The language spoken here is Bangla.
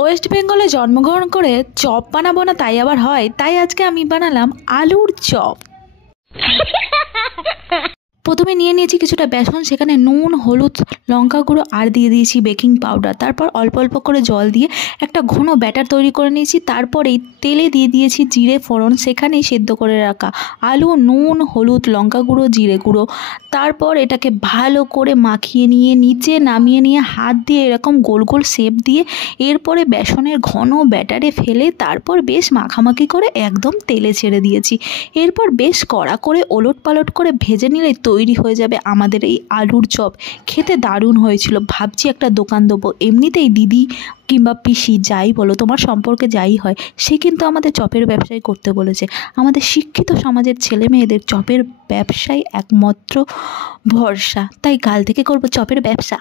ওয়েস্ট বেঙ্গলে জন্মগ্রহণ করে চপ বানাবো না তাই আবার হয়, তাই আজকে আমি বানালাম আলুর চপ। প্রথমে নিয়ে নিয়েছি কিছুটা বেসন, সেখানে নুন, হলুদ, লঙ্কা গুঁড়ো আর দিয়ে দিয়েছি বেকিং পাউডার। তারপর অল্প অল্প করে জল দিয়ে একটা ঘন ব্যাটার তৈরি করে নিয়েছি। তারপরেই তেলে দিয়ে দিয়েছি জিরে ফোড়ন, সেখানেই সেদ্ধ করে রাখা আলু, নুন, হলুদ, লঙ্কা গুঁড়ো, জিরে গুঁড়ো। তারপর এটাকে ভালো করে মাখিয়ে নিয়ে নিচে নামিয়ে নিয়ে হাত দিয়ে এরকম গোল গোল শেপ দিয়ে এরপরে বেসনের ঘন ব্যাটারে ফেলে তারপর বেশ মাখামাখি করে একদম তেলে ছেড়ে দিয়েছি। এরপর বেশ কড়া করে ওলট পালট করে ভেজে নিলে তৈরি হয়ে যাবে আমাদের এই আলুর চপ। খেতে দারুণ হয়েছিল, ভাবছি একটা দোকান দেবো। এমনিতেই দিদি কিংবা পিসি যাই বলো, তোমার সম্পর্কে যাই হয়, সে কিন্তু আমাদের চপের ব্যবসায় করতে বলেছে। আমাদের শিক্ষিত সমাজের ছেলে মেয়েদের চপের ব্যবসায় একমাত্র ভরসা, তাই কাল থেকে করবো চপের ব্যবসা।